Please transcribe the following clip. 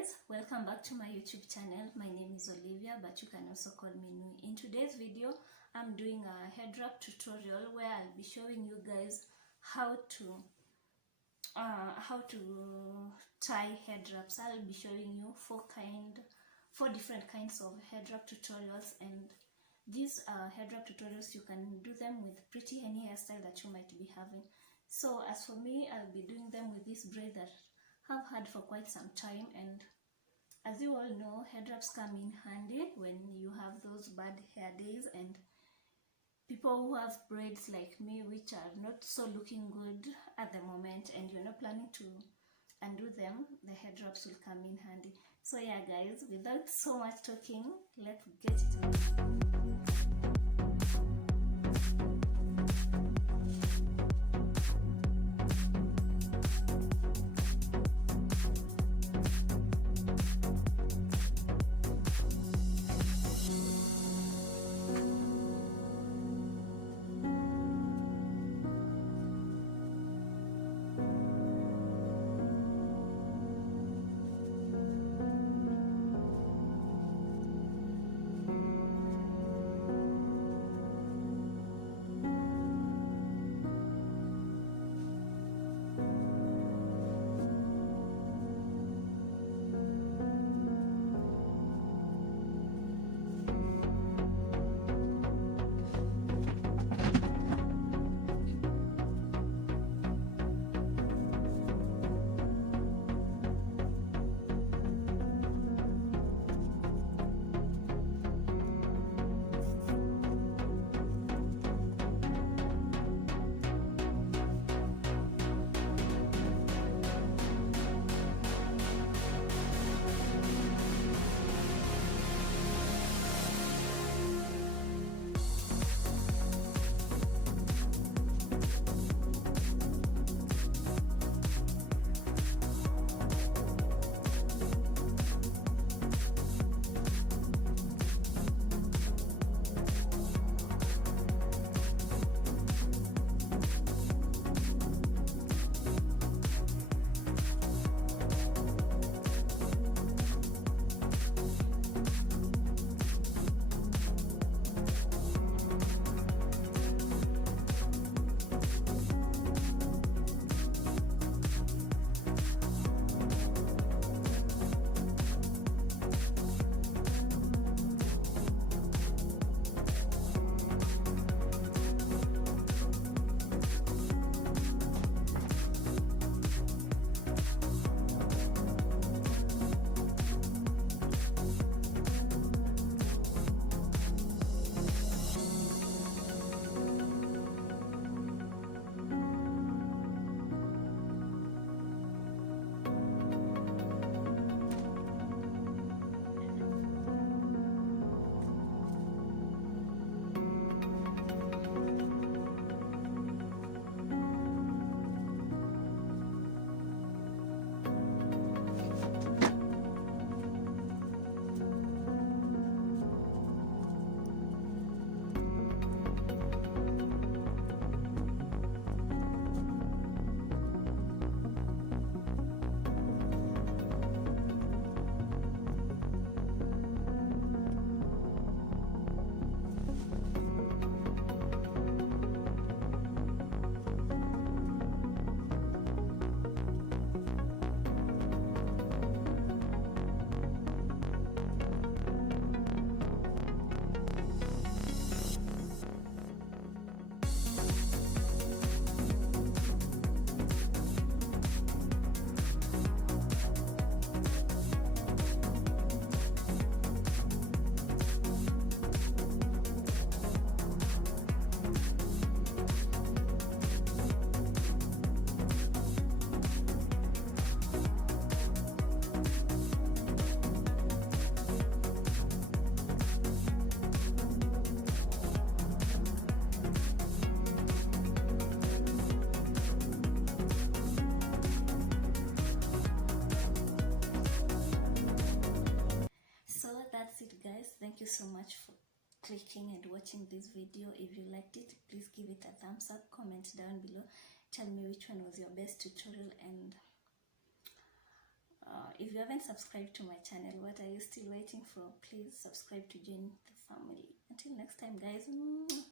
guys, welcome back to my YouTube channel. My name is Olivia, but you can also call me Nui. In today's video, I'm doing a head wrap tutorial where I'll be showing you guys how to tie head wraps. I'll be showing you four different kinds of head wrap tutorials, and these head wrap tutorials, you can do them with pretty any hairstyle that you might be having. So as for me, I'll be doing them with this braid that I've had for quite some time, and as you all know, head wraps come in handy when you have those bad hair days and people who have braids like me which are not so looking good at the moment, and you're not planning to undo them. The head wraps will come in handy. So yeah guys, without so much talking, let's get it. That's it guys, thank you so much for clicking and watching this video. If you liked it, please give it a thumbs up, comment down below, tell me which one was your best tutorial, and If you haven't subscribed to my channel, what are you still waiting for? Please subscribe to join the family. Until next time, guys.